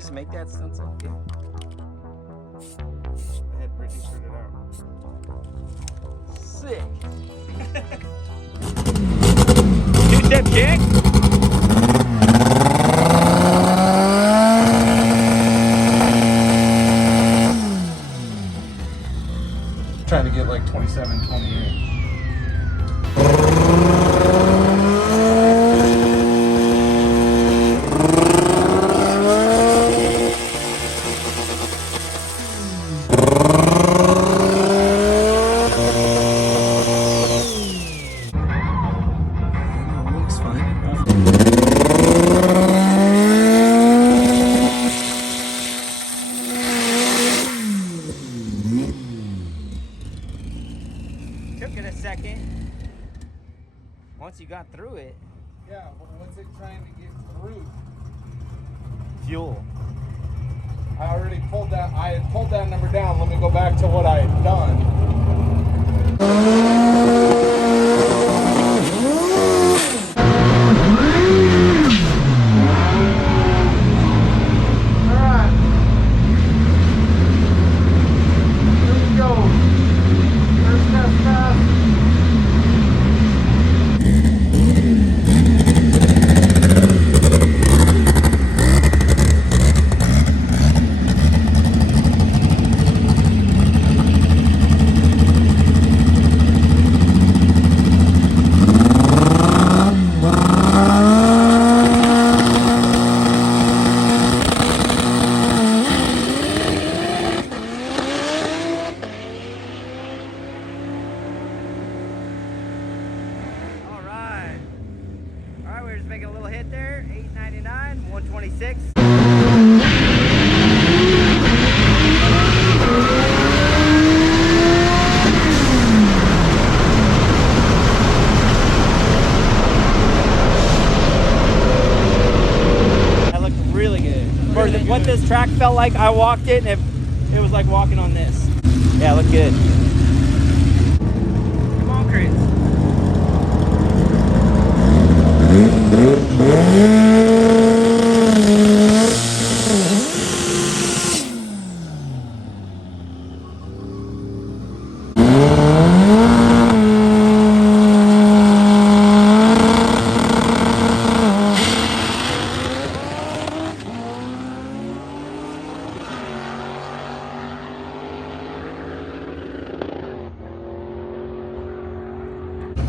just make that stencil? Yeah. I had Brittany turn it out. Sick. Two-step kick. Trying to get like 27, 28. Took it a second. Once you got through it. Yeah, but what's it trying to get through? Fuel. I already pulled that. I had pulled that number down. Let me go back to what I had done. Make a little hit there, $8.99, 126. That looked really good. For what this track felt like, I walked it and it was like walking on this. Yeah, it looked good. Come on, Chris.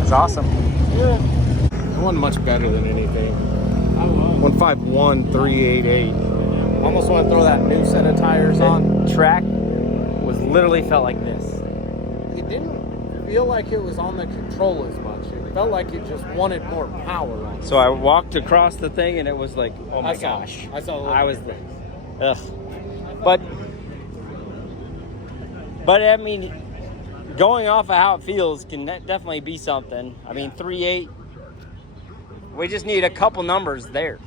It's awesome. Yeah. It wasn't much better than anything. 151 388. Almost want to throw that new set of tires on. Track was literally felt like this. It didn't feel like it was on the control as much. It felt like it just wanted more power on it. So I walked across the thing and it was like, oh my gosh. I saw. I was there. Ugh. But I mean, going off of how it feels can definitely be something. I mean, 3.8. We just need a couple numbers there.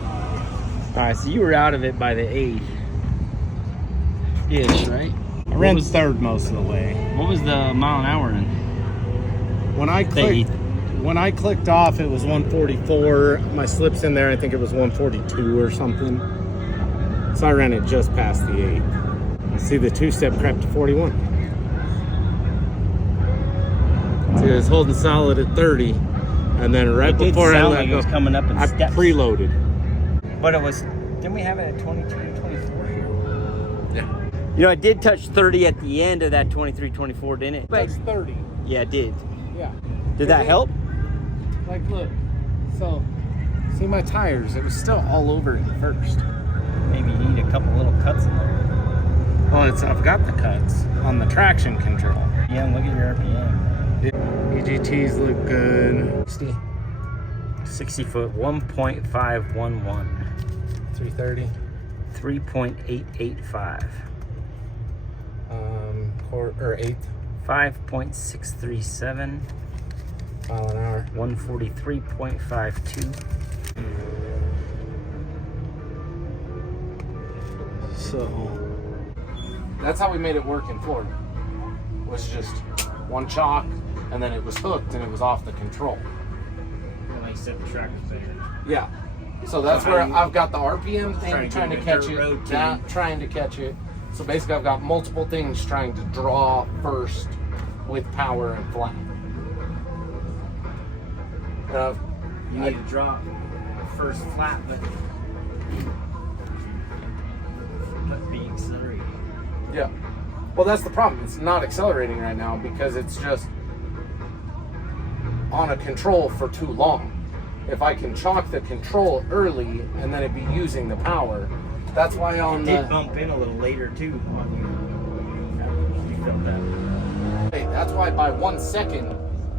All right, so you were out of it by the 8-ish, right? I ran third most of the way. What was the mile an hour in? When I clicked off, it was 144. My slip's in there. I think it was 142 or something. So I ran it just past the 8. See, the two-step crept to 41. See, it was holding solid at 30, and then right before I let go, it was coming up in steps. Preloaded. But it was. Didn't we have it at 22, 24 here? Yeah. You know, it did touch 30 at the end of that 23, 24, didn't it? That's 30. Yeah, it did. Yeah. Did that help? Like, look. So, see my tires? It was still all over at first. Maybe you need a couple little cuts in there. Well, I've got the cuts on the traction control. Yeah, and look at your RPM. EGTs look good. 60 foot, 1.511. 330. 3.885. Eighth. 5.637. Mile an hour. 143.52. So that's how we made it work in Florida. Was just one chalk, and then it was hooked, and it was off the control. And like set the track was better. Yeah, So that's where I've got the RPM thing Trying to to catch get a it, dirt that trying to catch it. So basically I've got multiple things trying to draw first with power and flat. You need to drop first flat, but be accelerating. Yeah. Well, that's the problem. It's not accelerating right now because it's just on a control for too long. If I can chalk the control early and then it be using the power, that's why on It did bump in a little later too on you. You felt that. Hey, that's why by 1 second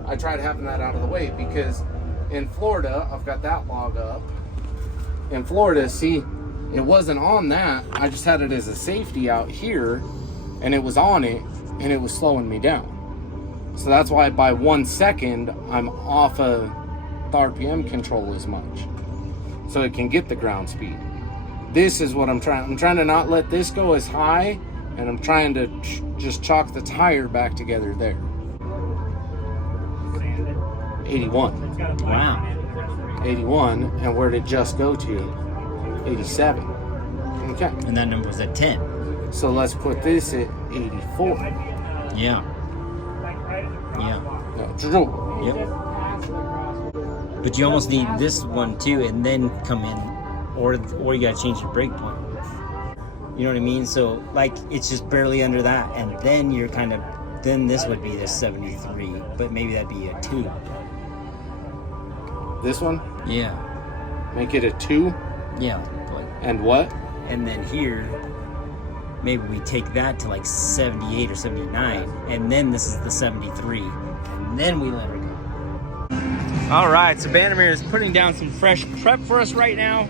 I tried having that out of the way, because in Florida, I've got that log up. In Florida, see, it wasn't on that. I just had it as a safety out here, and it was on it, and it was slowing me down. So that's why by 1 second, I'm off of the RPM control as much. So it can get the ground speed. This is what I'm trying. I'm trying to not let this go as high, and I'm trying to just chalk the tire back together there. 81. Wow. 81, and where did it just go to? 87. Okay. And that number was at 10. So let's put this at 84. Yeah. Yeah. No. Yep. But you almost need this one too, and then come in, or you gotta change your brake point. You know what I mean? So like it's just barely under that, and then you're kind of, then this would be the 73, but maybe that'd be a 2. This one? Yeah. Make it a 2? Yeah. And what? And then here, maybe we take that to like 78 or 79, and then this is the 73, and then we let her go. All right, so Bandimere is putting down some fresh prep for us right now,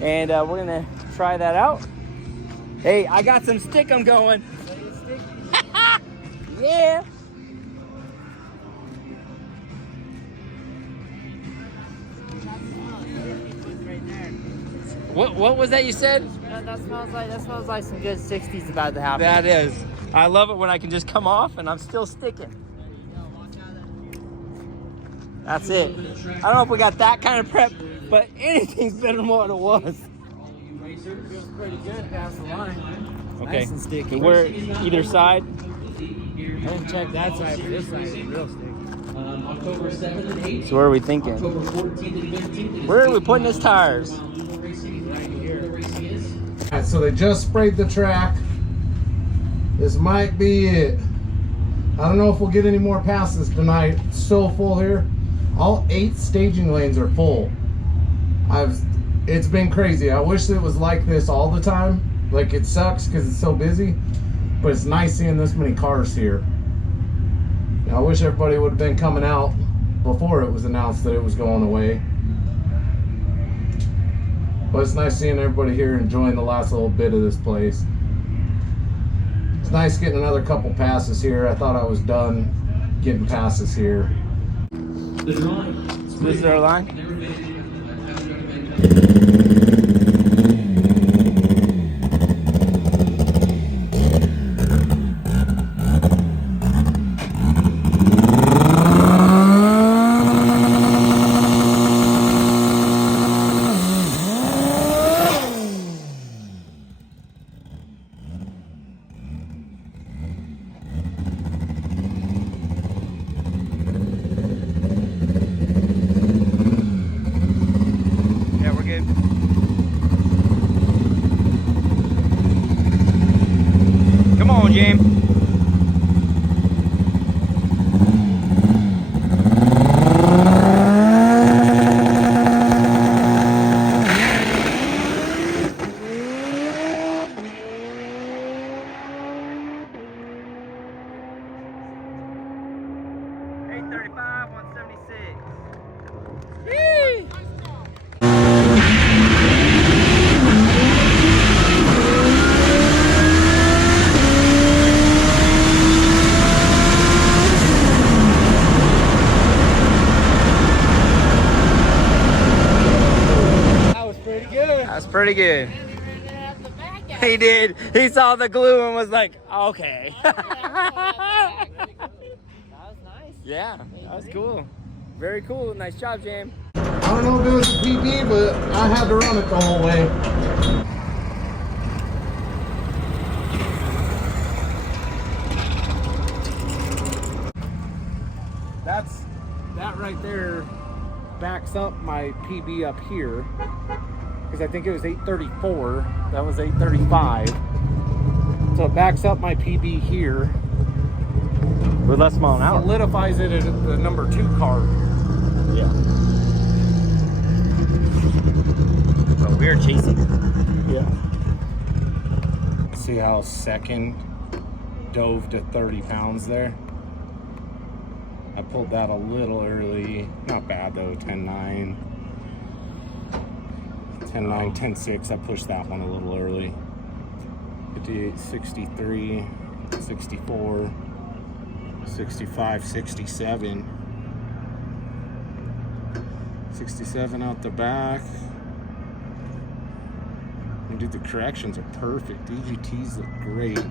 and we're gonna try that out. Hey, I got some stickum going. Yeah. What was that you said? That smells like some good 60s about to happen. That is. I love it when I can just come off and I'm still sticking. That's it. I don't know if we got that kind of prep, but anything's better than what it was. Feels pretty good past the line. Okay. Nice and sticky. So we're either side. I didn't check that side, but this side is real sticky. October 7th and 8th. So where are we thinking? October 14th and 15th. Where are we putting his tires? Alright, so they just sprayed the track. This might be it. I don't know if we'll get any more passes tonight. It's so full here. All 8 staging lanes are full. It's been crazy. I wish it was like this all the time. Like, it sucks because it's so busy, but it's nice seeing this many cars here. I wish everybody would have been coming out before it was announced that it was going away. But it's nice seeing everybody here enjoying the last little bit of this place. It's nice getting another couple passes here. I thought I was done getting passes here. The drawing. This is our line? Come on, James. That's pretty good. He did. He saw the glue and was like, okay. That was nice. Yeah, that was cool. Very cool. Nice job, James. I don't know if it was a PB, but I had to run it the whole way. That right there backs up my PB up here, because I think it was 834. That was 835. So it backs up my PB here. With less mile an hour. Solidifies it at the number 2 car. Yeah. But we're chasing it. Yeah. See how second dove to 30 pounds there? I pulled that a little early. Not bad though, 10.9. 10.9, 10.6. I pushed that one a little early. 58, 63, 64, 65, 67. 67 out the back. And dude, the corrections are perfect. EGTs look great.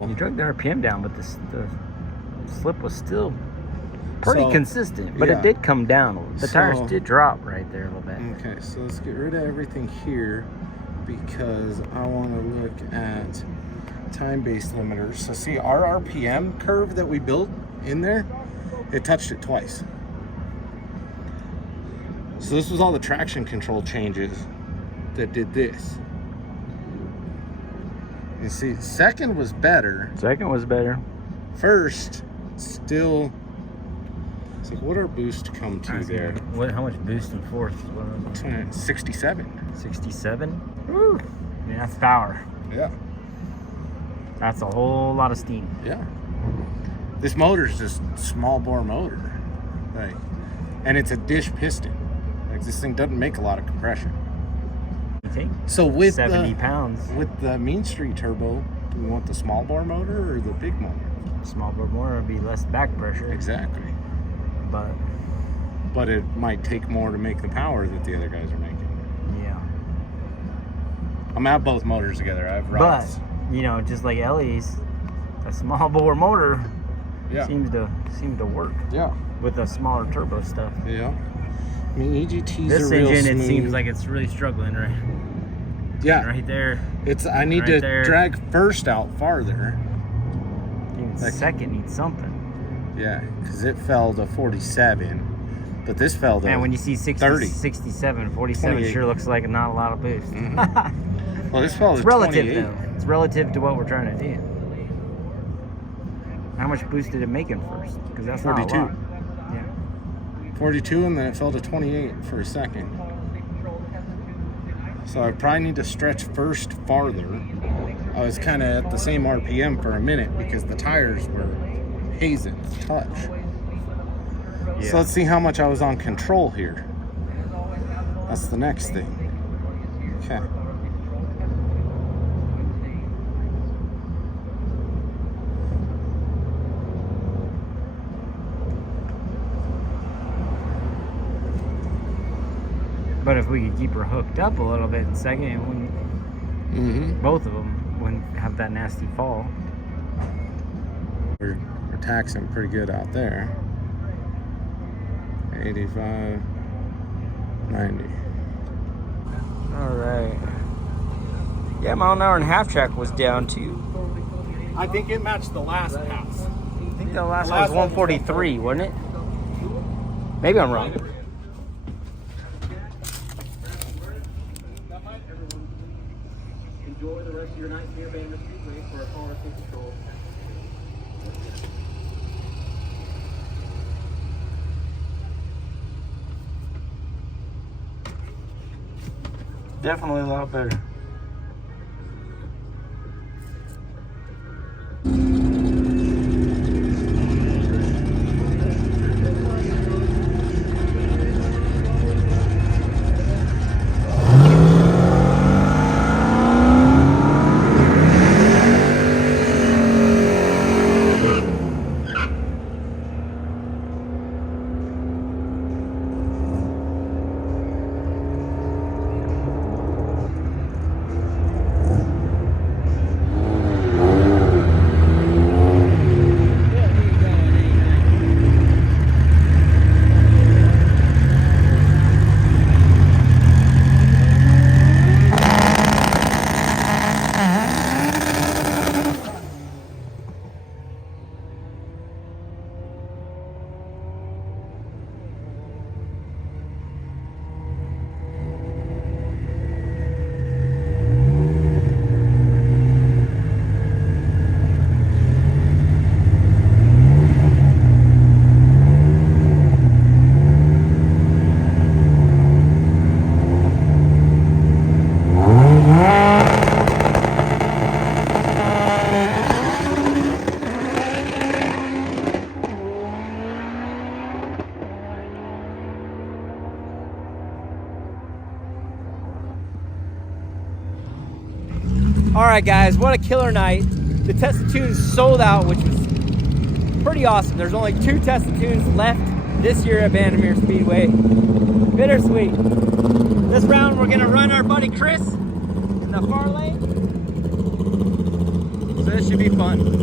You drug the RPM down, but the slip was still pretty consistent, but yeah. it did come down. The tires did drop right there a little bit. Okay, so let's get rid of everything here because I want to look at time-based limiters. So see, our RPM curve that we built in there, it touched it twice. So this was all the traction control changes that did this. You see, second was better. Second was better. First, still. It's like, what our boost come to there? How much boost in fourth? 67. 67? Woo! Yeah, that's power. Yeah. That's a whole lot of steam. Yeah. This motor's just small bore motor. Like, and it's a dish piston. Like, this thing doesn't make a lot of compression. You think? So with 70 pounds. With the Mean Street turbo, do we want the small bore motor or the big motor? Small bore motor would be less back pressure. Exactly. But it might take more to make the power that the other guys are making. Yeah. I'm at both motors together. I have rods. But you know, just like Ellie's, a small bore motor seems to work. Yeah. With the smaller turbo stuff. Yeah. I mean, EGTs this are real engine, smooth. it seems like it's really struggling, right? Yeah. Right there. I need to there. drag first out farther. Even second needs something. Yeah, because it fell to 47, but this fell to And when you see 60, 30. 67, 47 28. sure looks like not a lot of boost. Mm-hmm. Well, this fell to It's relative 28. though. It's relative to what we're trying to do. How much boost did it make in first? Because that's 42. not a lot. Yeah. 42, and then it fell to 28 for a second. So I probably need to stretch first farther. I was kind of at the same RPM for a minute because the tires were hazing touch. Yeah. So let's see how much I was on control here. That's the next thing. Okay. But if we could keep her hooked up a little bit in second, it wouldn't, both of them wouldn't have that nasty fall. We're taxing pretty good out there. 85, 90. All right. Yeah, mile an hour and half track was down too. I think it matched the last pass. I think the last one was 143, wasn't it? Maybe I'm wrong. Enjoy the rest of your night near Bandimere Speedway for a car control. Definitely a lot better. All right, guys, what a killer night. The Tested Tunes sold out, which was pretty awesome. There's only 2 Tested Tunes left this year at Bandimere Speedway. Bittersweet. This round, we're gonna run our buddy Chris in the far lane. So this should be fun.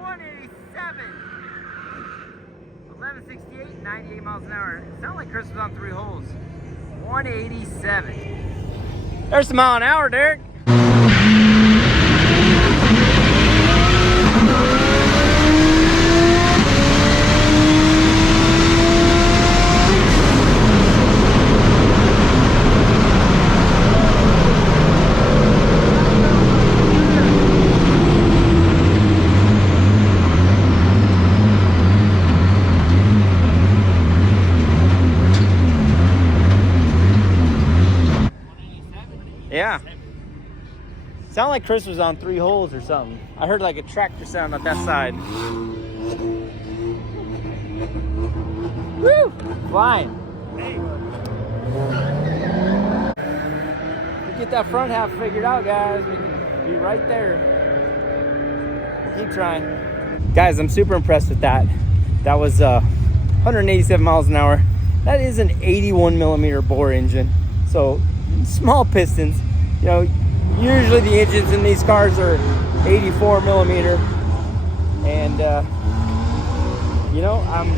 .187, 1168, 98 miles an hour. It sounded like Chris was on 3 holes. 187. There's the mile an hour, Derek. Yeah. Sounded like Chris was on 3 holes or something. I heard like a tractor sound on that side. Woo! Flying. Hey. We get that front half figured out, guys. We can be right there. Keep trying. Guys, I'm super impressed with that. That was 187 miles an hour. That is an 81 millimeter bore engine. So small pistons. You know, usually the engines in these cars are 84 millimeter, and you know, I'm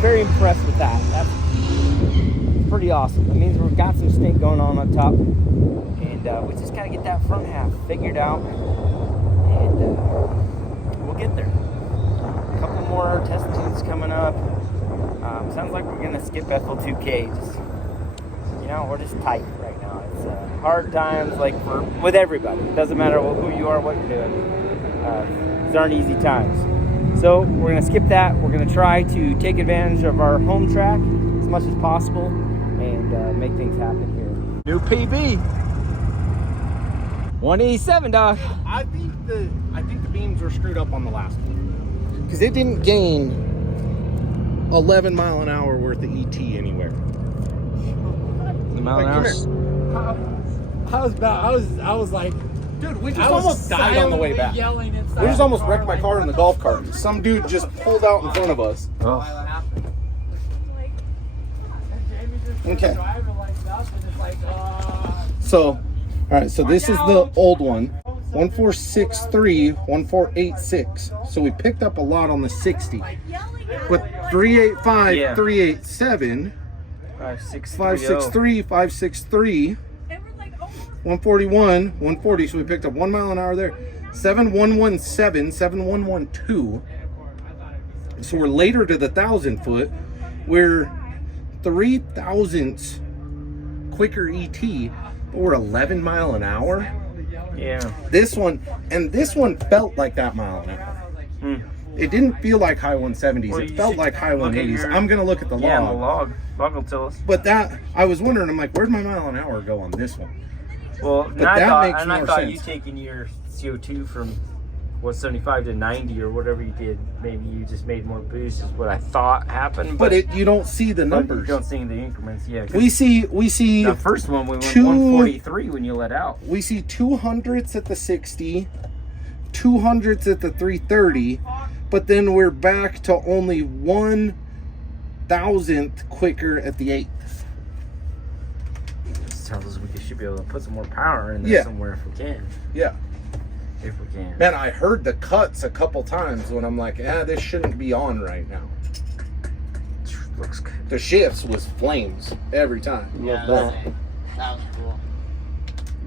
very impressed with that. That's pretty awesome. That means we've got some stink going on top, and we just gotta get that front half figured out, and we'll get there. A couple more test tunes coming up. Sounds like we're gonna skip Bethel 2K. Just, you know, we're just tight right now. It's hard times, like with everybody. It doesn't matter who you are, what you're doing. These aren't easy times. So we're gonna skip that. We're gonna try to take advantage of our home track as much as possible and make things happen here. New PB. 187, dog. I think the beams were screwed up on the last one because it didn't gain 11 mile an hour worth of ET anywhere. The mile an hour. I was like, dude, we just almost died on the way back. We just almost wrecked my car in the golf cart. Some dude just pulled out in front of us. Oh. Okay. So, all right. So this is the old one, 1463, 1486. So we picked up a lot on the 60, but 385, Yeah. 387, 563, 563. 141, 140, so we picked up 1 mile an hour there. 7117, 7112. So we're later to the 1,000 foot. We're 3 thousandths quicker ET, but we're 11 mile an hour. Yeah. This one felt like that mile an hour. It didn't feel like high 170s. Well, it felt like high 180s. I'm gonna look at the log. Yeah, the log. Log will tell us. But that, I was wondering, I'm like, where'd my mile an hour go on this one? Well, But that makes I more thought sense. you taking your CO2 from 75 to 90 or whatever you did, maybe you just made more boost is what I thought happened. But you don't see the numbers. You don't see the increments, yeah. We see The first one we went 143 when you let out. We see 200s at the 60, 200s at the 330, but then we're back to only one 1,000th quicker at the 8th. This tells us we should be able to put some more power in there Yeah. somewhere if we can. Yeah. If we can. Man, I heard the cuts a couple times when I'm like, this shouldn't be on right now. Looks good. The shifts was flames every time. Yeah, Love that was cool.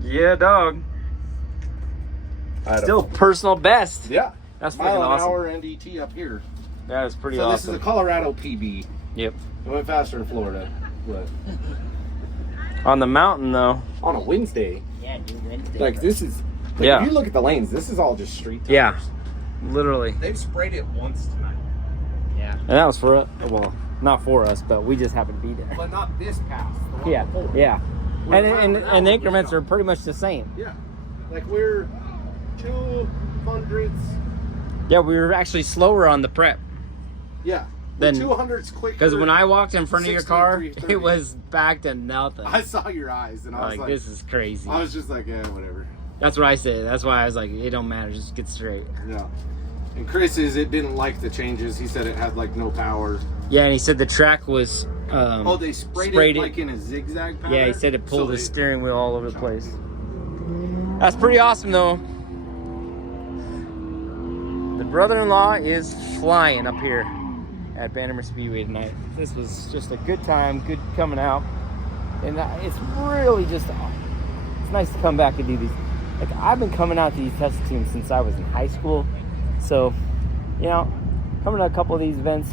Yeah, dog. I had Still personal best. yeah. That's freaking Mile an awesome. hour NDT up here. That is pretty So awesome. this is a Colorado PB. Yep. It went faster in Florida. But On the mountain though. on a Wednesday, Yeah, dude, Wednesday. like this is, like, Yeah. if you look at the lanes, this is all just street tires. Yeah. Literally. They've sprayed it once tonight. Yeah. And that was for us. Well, not for us, but we just happened to be there. But not this pass. the one Yeah. before. Yeah. We're And mile an hour, the increments yeah. are pretty much the same. Yeah. Like we're 200s. Yeah, we were actually slower on the prep. Yeah. Then- 200s quicker. Because when I walked in front of your 60, car, 330. it was back to nothing. I saw your eyes and I was Like, like, this is crazy. I was just like, yeah, whatever. That's what I said. That's why I was like, it don't matter. Just get straight. Yeah. And Chris it didn't like the changes. He said it had like no power. Yeah, and he said the track was. They sprayed it like in a zigzag pattern. Yeah, he said it pulled So his they- steering wheel all over the place. That's pretty awesome, though. The brother-in-law is flying up here at Bandimere Speedway tonight. This was just a good time, good coming out, and it's really just it's nice to come back and do these. Like I've been coming out to these test teams since I was in high school, so coming to a couple of these events,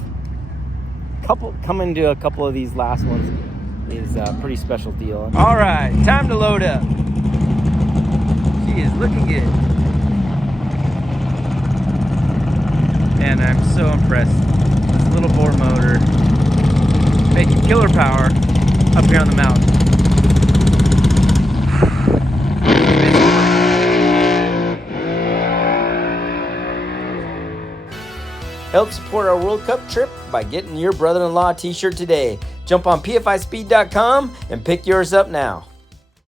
coming to a couple of these last ones is a pretty special deal. All right, time to load up. She is looking good. And I'm so impressed. This little bore motor making killer power up here on the mountain. Help support our World Cup trip by getting your brother-in-law t-shirt today. Jump on pfispeed.com and pick yours up now.